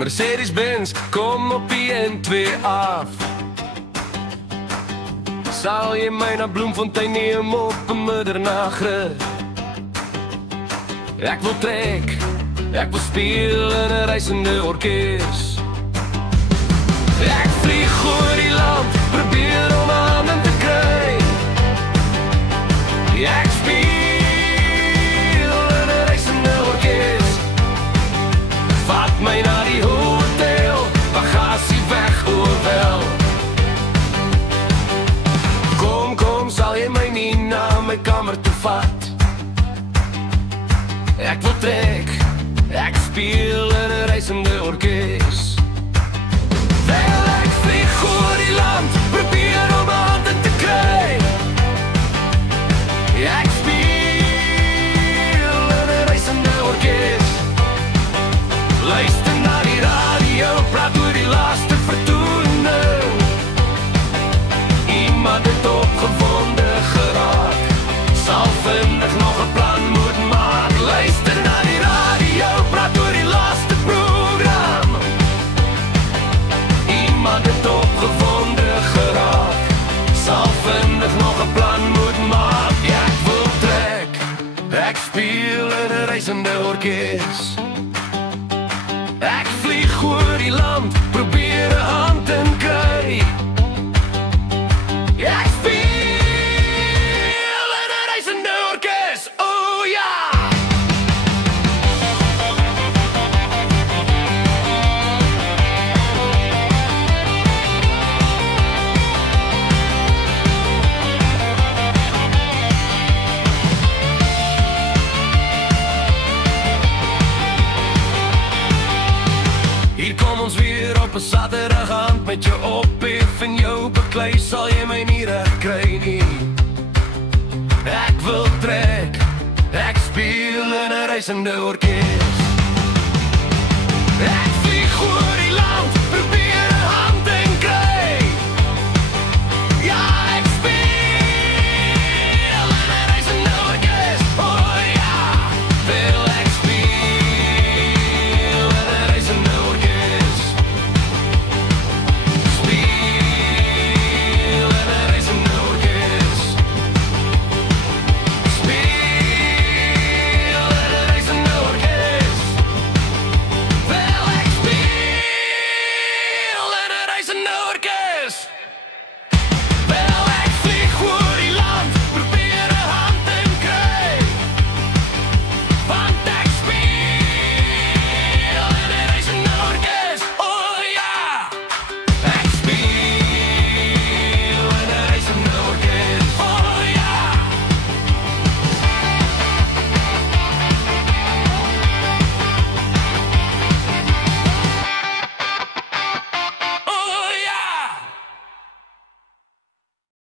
Mercedes-Benz, kom op die N2 af. Sal jy my na Bloemfontein neem op 'n middernagrit? Ek wil trek, ek wil speel in 'n reisende orkes. Ek vlieg oor die land, probeer om handen te kry. Ek speel in 'n reisende orkes. Vat my na die hotel, bagasie weg oorwel. Kom, sal jy my nie na my kamer toe vat? Ek wil trek, ek speel in 'n reisende orkes. Wel, ek vlieg oor die land, probeer om handen te kry. Ek speel in 'n reisende orkes. Luister na die radio, praat oor die laaste vertoning. Iemand het opgewonde geraak, sal vinnig nog 'n plan moet maak. Luister na die radio, praat oor die laaste program. Iemand het opgewonde geraak, sal vinnig nog 'n plan moet maak. Ja, ek wil trek, ek speel in 'n reisende orkes. Ek vlieg oor die land, probeer 'n hand en kry. Ek speel in 'n reisende orkes, oh ja! Hier kom ons weer op 'n Saterdag aand met jou ophef en jou beklei, sal jy my nie reg kry nie. Ek wil trek, ek speel in 'n reisende orkes.